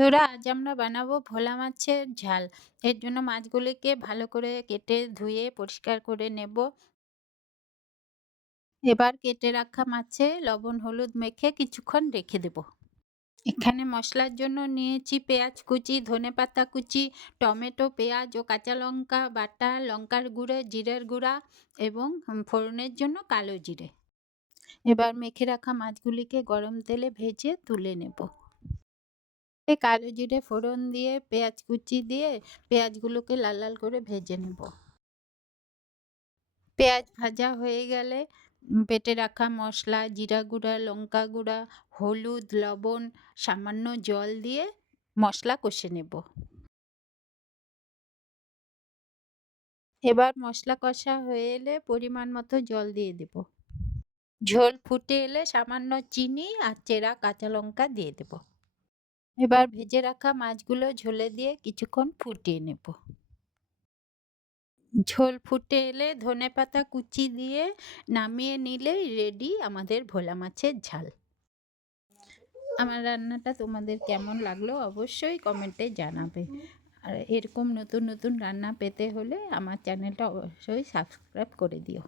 বন্ধুরা, আজ আমরা বানাবো ভোলা মাছের ঝাল। এর জন্য মাছগুলিকে ভালো করে কেটে ধুয়ে পরিষ্কার করে নেব। এবার কেটে রাখা মাছে লবণ হলুদ মেখে কিছুক্ষণ রেখে দেব। এখানে মশলার জন্য নিয়েছি পেঁয়াজ কুচি, ধনেপাতা কুচি, টমেটো, পেঁয়াজ ও কাঁচা লঙ্কা বাটা, লঙ্কার গুঁড়ো, জিরের গুঁড়া এবং ফোড়নের জন্য কালো জিরে। এবার মেখে রাখা মাছগুলিকে গরম তেলে ভেজে তুলে নেব। কালো জিরে ফোড়ন দিয়ে পেঁয়াজ কুচি দিয়ে পেঁয়াজগুলোকে লাল লাল করে ভেজে নেব। পেঁয়াজ ভাজা হয়ে গেলে বেটে রাখা মশলা, জিরা গুঁড়া, লঙ্কা গুঁড়া, হলুদ, লবণ, সামান্য জল দিয়ে মশলা কষে নেব। এবার মশলা কষা হয়ে এলে পরিমাণ মতো জল দিয়ে দেব। ঝোল ফুটে এলে সামান্য চিনি আর চেরা কাঁচা লঙ্কা দিয়ে দেব। এবার ভেজে রাখা মাছগুলো ঝোলে দিয়ে কিছুক্ষণ ফুটিয়ে নেব। ঝোল ফুটে এলে ধনেপাতা কুচি দিয়ে নামিয়ে নিলেই রেডি আমাদের ভোলা মাছের ঝাল। আমার রান্নাটা তোমাদের কেমন লাগলো অবশ্যই কমেন্টে জানাবে। আর এরকম নতুন নতুন রান্না পেতে হলে আমার চ্যানেলটা অবশ্যই সাবস্ক্রাইব করে দিও।